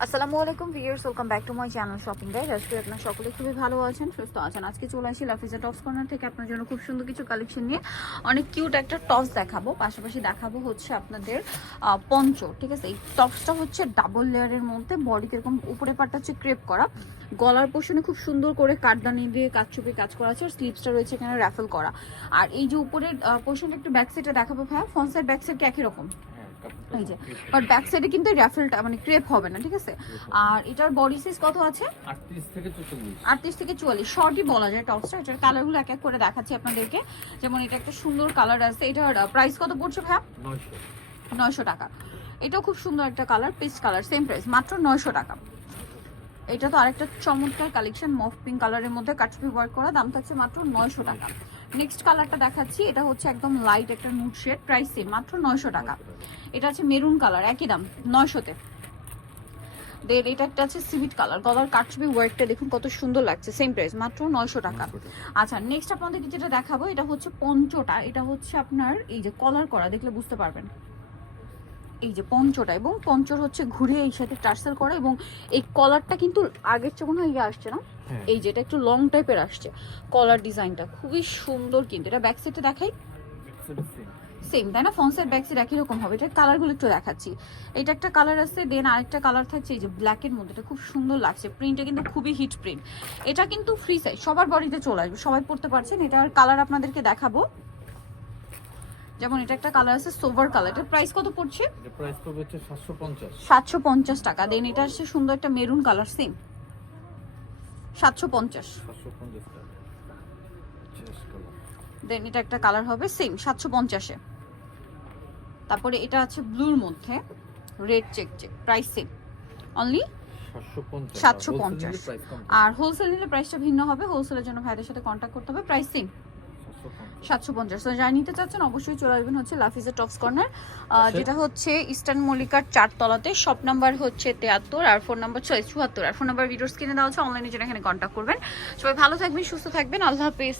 আসসালামু আলাইকুম viewers, welcome back to my channel shopping guide. আজকে আপনারা সকলে খুবই ভালো আছেন, সুস্থ আছেন। আজকে চলে আসি লাফিজা টপস কর্নার থেকে আপনার জন্য খুব সুন্দর কিছু কালেকশন নিয়ে। অনেক কিউট একটা টপস দেখাবো, পাশাপাশি দেখাবো হচ্ছে আপনাদের পঞ্চ। ঠিক আছে, এই টপসটা হচ্ছে ডাবল লেয়ারের মধ্যে, বডিতে এরকম উপরে পাটটা হচ্ছে ক্রেপ করা, গলার পোর্শনে খুব সুন্দর করে কাঠদানি দিয়ে কাঠচুপি কাজ করা আছে, আর স্লিভসটা রয়েছে এখানে র্যাফেল করা। আর এই যে উপরের পোর্শনটা একটু ব্যাক সাইডে দেখাবো ভাই, ফ্রন্ট সাইড ব্যাক সাইড কি একই রকম? এই যে বাট ব্যাক সাইডে কিন্তু র্যাফেলটা মানে ক্রেপ হবে না, ঠিক আছে। আর এটার বডি সাইজ কত আছে? 38 থেকে 44 শর্টই বলা যায় টপসটা। এটার কালারগুলো এক এক করে দেখাচ্ছি আপনাদেরকে। যেমন এটা একটা সুন্দর কালার আছে, এটার প্রাইস কত পড়ছে ভাই? 900 টাকা। এটাও খুব সুন্দর একটা colour, paste colour, same price, মাত্র 900 টাকা। এটা তো আরেকটা চমৎকার কালেকশন, মফ পিঙ্ক কালারের মধ্যে কাটচুপি ওয়ার্ক করা, দাম থাকছে মাত্র 900 টাকা। নেক্সট কালারটা দেখাচ্ছি, এটা হচ্ছে একদম লাইট একটা নুড শেড, প্রাইস সেম, মাত্র 900 টাকা। এটা আছে মেরুন কালার, একই দাম 900-তে। দেন এটা একটা আছে সিভিট কালার, গলার কাটচুপি ওয়ার্কটা দেখুন কত সুন্দর লাগছে, সেম প্রাইস, মাত্র 900 টাকা। আচ্ছা, নেক্সট আপনাদেরকে যেটা দেখাবো, এটা হচ্ছে পঞ্চটা। এটা হচ্ছে আপনার এই যে কলার করা, দেখলে বুঝতে পারবেন, এই যে পঞ্চটা, এবং পঞ্চর হচ্ছে ঘুরে এই সাথে টার্সেল করা, এবং এই কলারটা কিন্তু আগের চেয়ে মনে হয় ইয়ে আসছে না, এই যে এটা একটু লং টাইপের আসছে কলার ডিজাইনটা, খুবই সুন্দর। কিন্তু এটা ব্যাক সাইডে দেখাই, সেম তাই না? ফ্রন্ট সাইড ব্যাক সাইড একই রকম হবে। এটা কালারগুলো একটু দেখাচ্ছি। এটা একটা কালার আছে, দেন আরেকটা কালার থাকছে এই যে ব্ল্যাকের মধ্যে, এটা খুব সুন্দর লাগছে, প্রিন্টটা কিন্তু খুবই হিট প্রিন্ট। এটা কিন্তু ফ্রি সাইজ, সবার বডিতে চলে আসবে, সবাই পড়তে পারছেন। এটার কালার আপনাদেরকে দেখাবো, যেমন এটা একটা কালার আছে সোভার কালার, এটার প্রাইস কত পড়ছে? এর প্রাইস পড়বে হচ্ছে 750 টাকা। দেন এটা আসছে সুন্দর একটা মেরুন কালার, সেম 750 টাকা। দেন এটা একটা কালার হবে সেম 750-এ। তারপরে এটা আছে ব্লুর মধ্যে red check check, price same, only 750। আর হোলসেল নিলে প্রাইসটা ভিন্ন হবে, হোলসেলের জন্য ভাইদের সাথে কন্ট্যাক্ট করতে হবে, প্রাইস সেম 750। তো যারা নিতে চাচ্ছেন অবশ্যই চলে আসবেন হচ্ছে লাফিজা টপস কর্নার, যেটা হচ্ছে ইস্টার্ন মল্লিকার 4 তলাতে, শপ নাম্বার হচ্ছে 73, আর ফোন নাম্বার 74, আর ফোন নাম্বার ভিডিওস কিনে দেওয়া হচ্ছে, অনলাইনে যেটা এখানে কন্ট্যাক্ট করবেন। সবাই ভালো থাকবেন, সুস্থ থাকবেন, আল্লাহ হাফেজ।